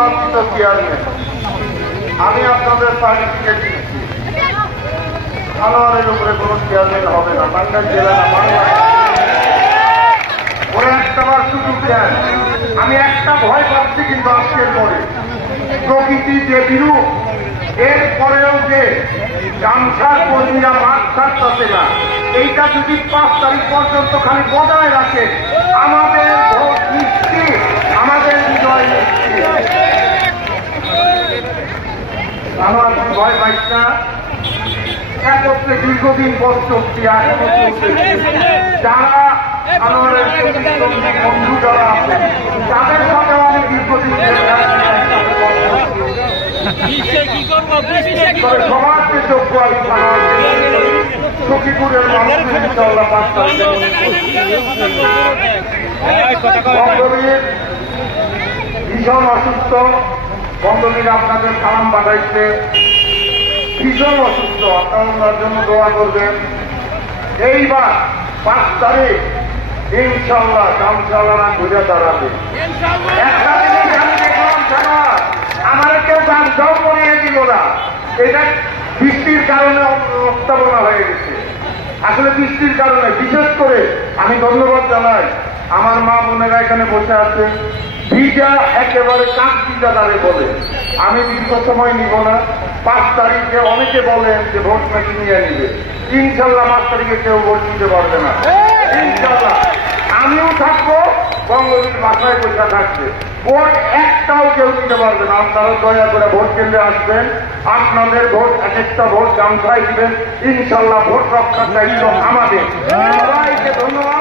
নির্বাচিত চেয়ারম্যান, আমি আপনাদের সার্টিফিকেট দিচ্ছি, আনোয়ারের উপরে কোনো চেয়ারম্যান হবে না। টাঙ্গাইল জেলা না, বাংলা ওরা একটাবার সুযোগ দেন। আমি একটা ভয় পাচ্ছি কিন্তু আজকের পরে প্রকৃতি যে বিরূপ, এরপরেও যে গামছার কর্মীরা মাঠ ছাড়তেছে না, এইটা যদি 5 তারিখ পর্যন্ত খালি বজায় রাখে, আমাদের ভোট নিশ্চিত, আমাদের বিজয় নিশ্চিত। আমার ভয় পাইস না, একত্রে দীর্ঘদিন পর চলছি, যারা আনোয়ারের বন্ধু যারা আছে তাদের সাথেও আমি দীর্ঘদিন সমাজকে যোগ্য আমি সখীপুরের মানুষের ইনশাআল্লাহ 5 তারিখে বঙ্গবীর ভীষণ অসুস্থ। বঙ্গবীর আপনাদের সালাম পাঠাইছে, ভীষণ অসুস্থ, আপনারা ওনার জন্য দোয়া করবেন। এইবার 5 তারিখ ইনশাআল্লাহ গামছাওয়ালারা ঘুরে দাঁড়াবে। একটা জিনিস আমি দেখলাম, আমার কেউ গামছাও পরিয়ে দিল না, এটা বৃষ্টির কারণে অবস্থাপনা হয়ে গেছে। আসলে বৃষ্টির কারণে, বিশেষ করে আমি ধন্যবাদ জানাই আমার মা বোনেরা এখানে বসে আছে, ভিজা একেবারে কাক ভিজা তারে বলে। আমি দীর্ঘ সময় নিব না। 5 তারিখে অনেকে বলেন যে ভোট মেশিন নিয়ে নিবে, ইনশাল্লাহ 5 তারিখে কেউ ভোট দিতে পারবে না। ইনশাল্লাহ আমিও থাকবো, বঙ্গবীর বাসায় পয়সা থাকবে, ভোট একটাও কেউ দিতে পারবে না। আপনারা দয়া করে ভোট কেন্দ্রে আসবেন, আপনাদের ভোট এক একটা ভোট গামছায় দিবেন, ইনশাল্লাহ ভোট রক্ষার দায়িত্ব আমাদের। সবাইকে ধন্যবাদ।